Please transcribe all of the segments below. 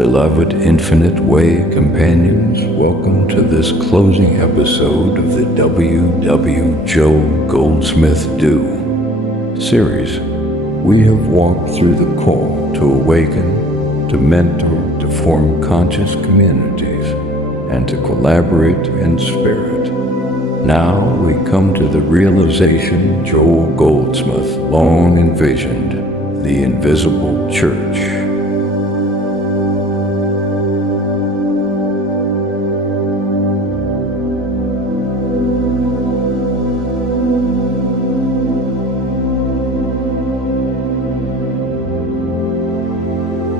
Beloved Infinite Way companions, welcome to this closing episode of the WWJGD Goldsmith Do series. We have walked through the call to awaken, to mentor, to form conscious communities, and to collaborate in spirit. Now we come to the realization Joel Goldsmith long envisioned, the invisible church.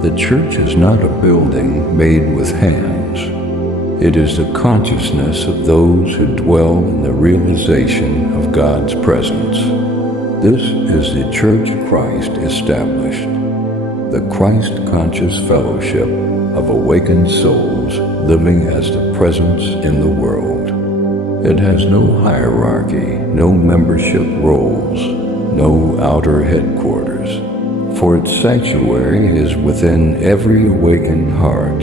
The church is not a building made with hands. It is the consciousness of those who dwell in the realization of God's presence. This is the Church of Christ established, the Christ-conscious fellowship of awakened souls living as the presence in the world. It has no hierarchy, no membership roles, no outer headquarters. For its sanctuary is within every awakened heart.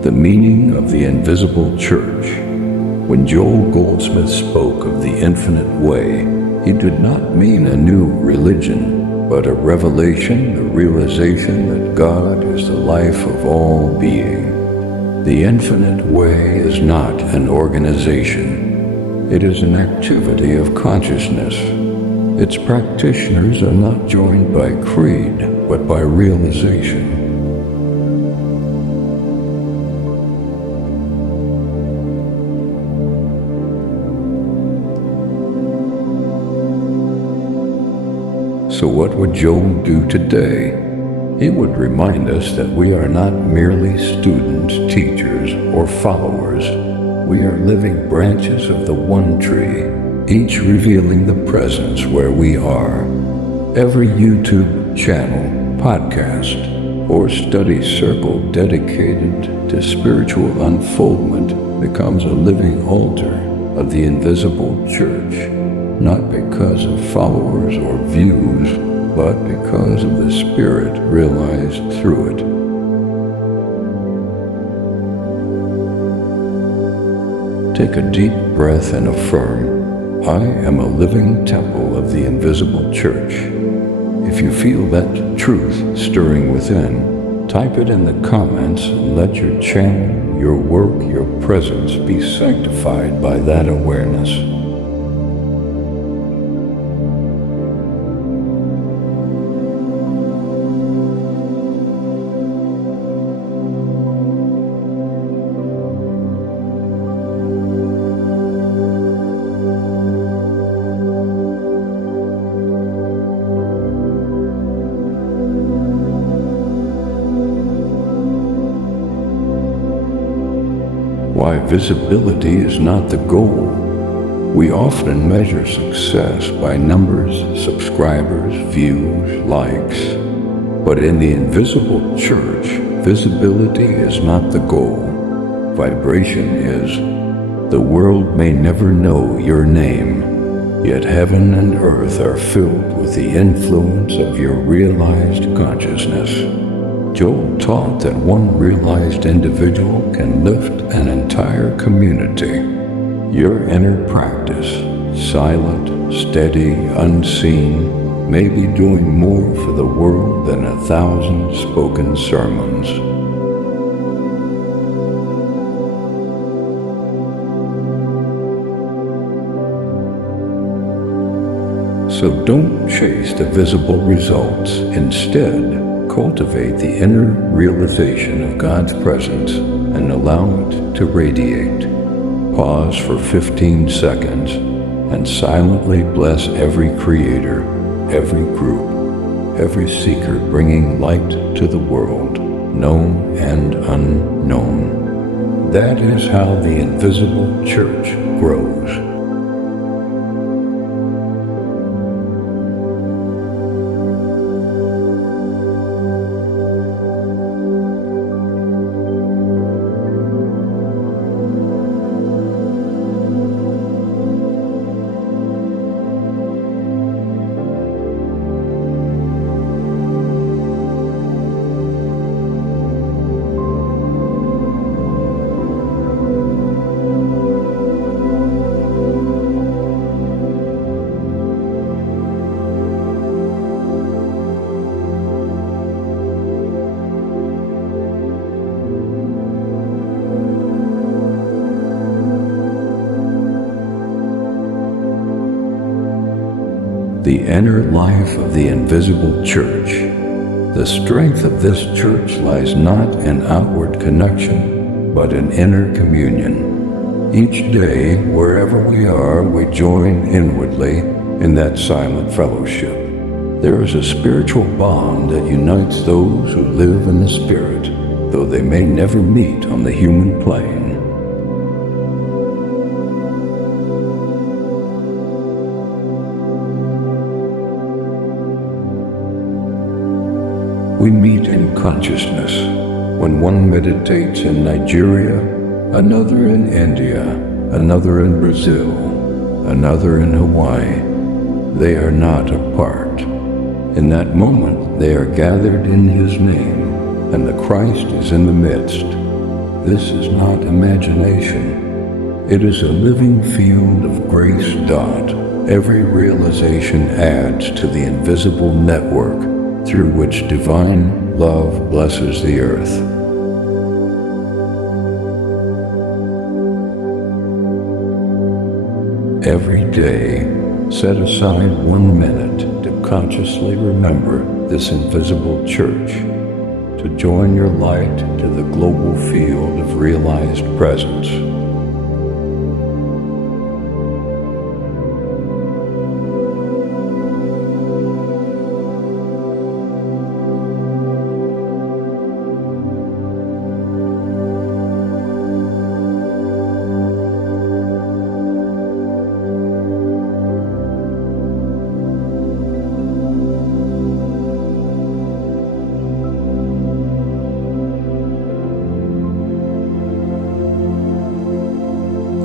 The meaning of the invisible church. When Joel Goldsmith spoke of the infinite way, he did not mean a new religion, but a revelation, the realization that God is the life of all being. The infinite way is not an organization. It is an activity of consciousness. Its practitioners are not joined by creed, but by realization. So what would Joel do today? He would remind us that we are not merely students, teachers, or followers. We are living branches of the one tree, each revealing the presence where we are. Every YouTube channel, podcast, or study circle dedicated to spiritual unfoldment becomes a living altar of the invisible church. Not because of followers or views, but because of the Spirit realized through it. Take a deep breath and affirm, I am a living temple of the invisible church. If you feel that truth stirring within, type it in the comments and let your channel, your work, your presence be sanctified by that awareness. Why visibility is not the goal. We often measure success by numbers, subscribers, views, likes. But in the invisible church, visibility is not the goal. Vibration is. The world may never know your name, yet heaven and earth are filled with the influence of your realized consciousness. Joel taught that one realized individual can lift an entire community. Your inner practice, silent, steady, unseen, may be doing more for the world than 1,000 spoken sermons. So don't chase the visible results. Instead, cultivate the inner realization of God's presence and allow it to radiate. Pause for 15 seconds and silently bless every creator, every group, every seeker bringing light to the world, known and unknown. That is how the invisible church grows. The inner life of the invisible church. The strength of this church lies not in outward connection, but in inner communion. Each day, wherever we are, we join inwardly in that silent fellowship. There is a spiritual bond that unites those who live in the Spirit, though they may never meet on the human plane. We meet in consciousness. When one meditates in Nigeria, another in India, another in Brazil, another in Hawaii, they are not apart. In that moment, they are gathered in His name, and the Christ is in the midst. This is not imagination. It is a living field of grace. Every realization adds to the invisible network through which divine love blesses the earth. Every day, set aside 1 minute to consciously remember this invisible church, to join your light to the global field of realized presence.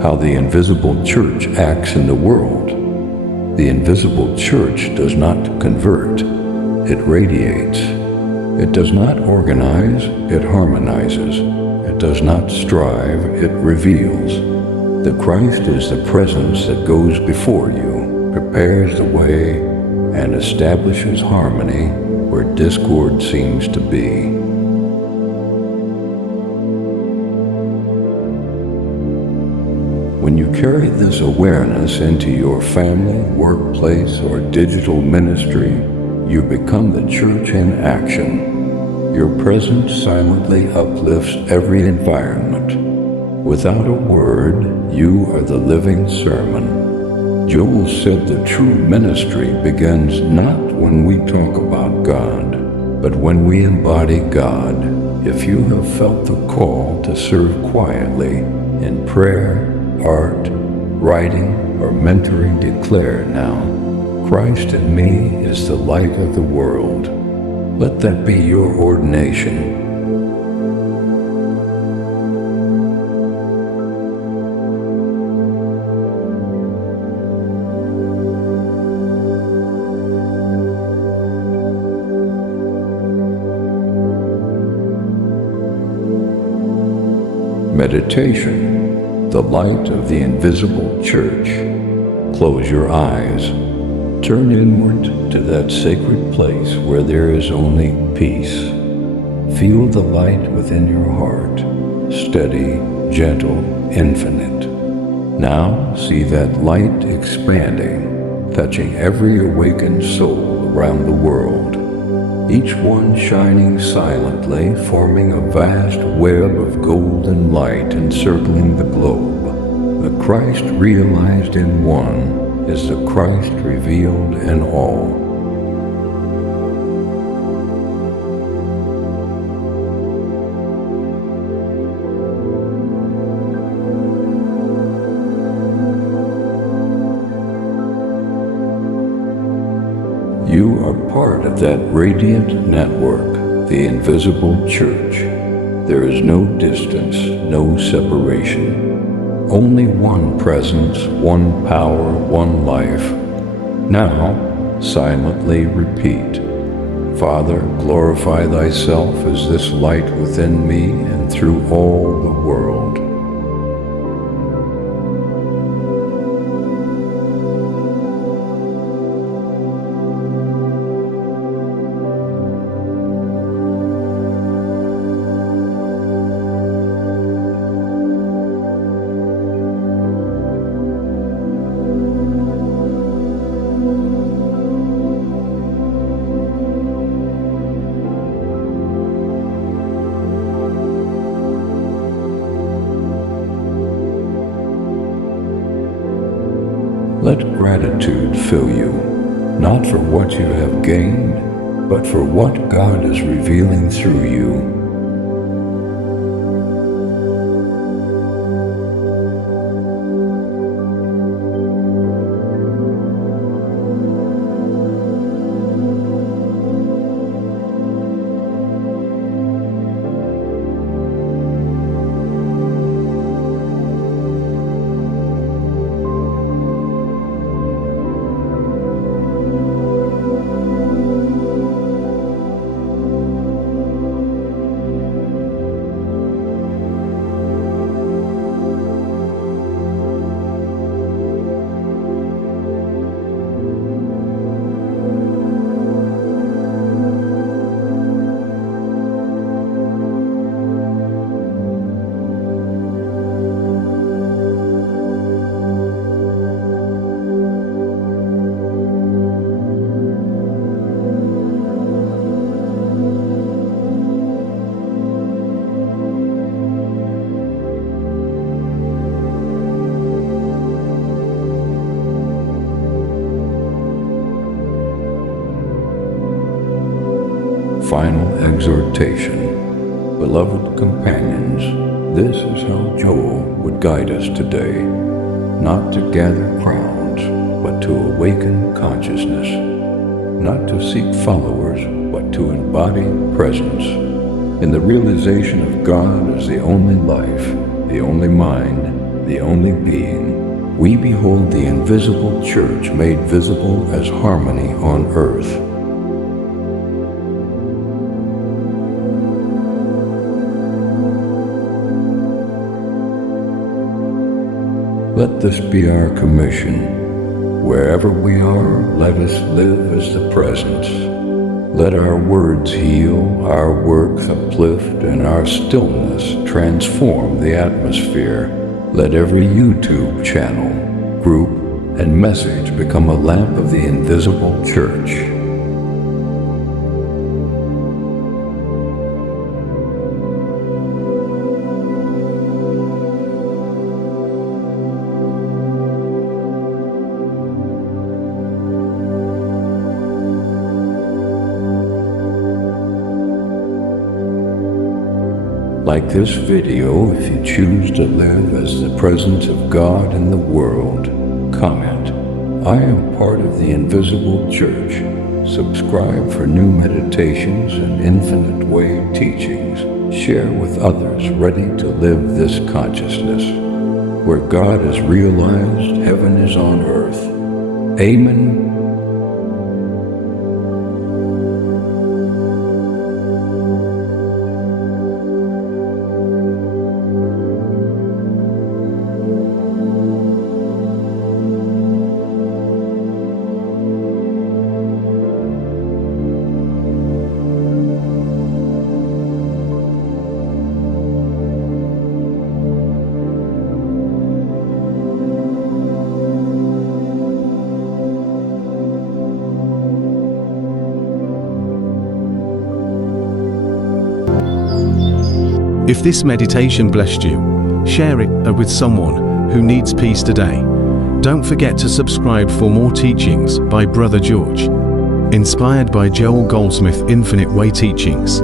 How the invisible church acts in the world. The invisible church does not convert, it radiates. It does not organize, it harmonizes. It does not strive, it reveals. The Christ is the presence that goes before you, prepares the way, and establishes harmony where discord seems to be. When you carry this awareness into your family, workplace, or digital ministry, you become the church in action. Your presence silently uplifts every environment. Without a word, you are the living sermon. Joel said the true ministry begins not when we talk about God, but when we embody God. If you have felt the call to serve quietly in prayer, art, writing, or mentoring, declare now, Christ in me is the light of the world. Let that be your ordination. Meditation. The light of the invisible church. Close your eyes. Turn inward to that sacred place where there is only peace. Feel the light within your heart, steady, gentle, infinite. Now see that light expanding, touching every awakened soul around the world. Each one shining silently, forming a vast web of golden light encircling the globe. The Christ realized in one is the Christ revealed in all. You are part of that radiant network, the invisible church. There is no distance, no separation. Only one presence, one power, one life. Now, silently repeat. Father, glorify thyself as this light within me and through all the world. Let gratitude fill you, not for what you have gained, but for what God is revealing through you. Final exhortation. Beloved companions, this is how Joel would guide us today. Not to gather crowds, but to awaken consciousness. Not to seek followers, but to embody presence. In the realization of God as the only life, the only mind, the only being, we behold the invisible church made visible as harmony on earth. Let this be our commission. Wherever we are, let us live as the presence. Let our words heal, our work uplift, and our stillness transform the atmosphere. Let every YouTube channel, group, and message become a lamp of the invisible church. Like this video, if you choose to live as the presence of God in the world, comment, I am part of the invisible church. Subscribe for new meditations and infinite way teachings. Share with others ready to live this consciousness. Where God is realized, heaven is on earth. Amen. If this meditation blessed you, share it with someone who needs peace today. Don't forget to subscribe for more teachings by Brother George. Inspired by Joel Goldsmith Infinite Way Teachings.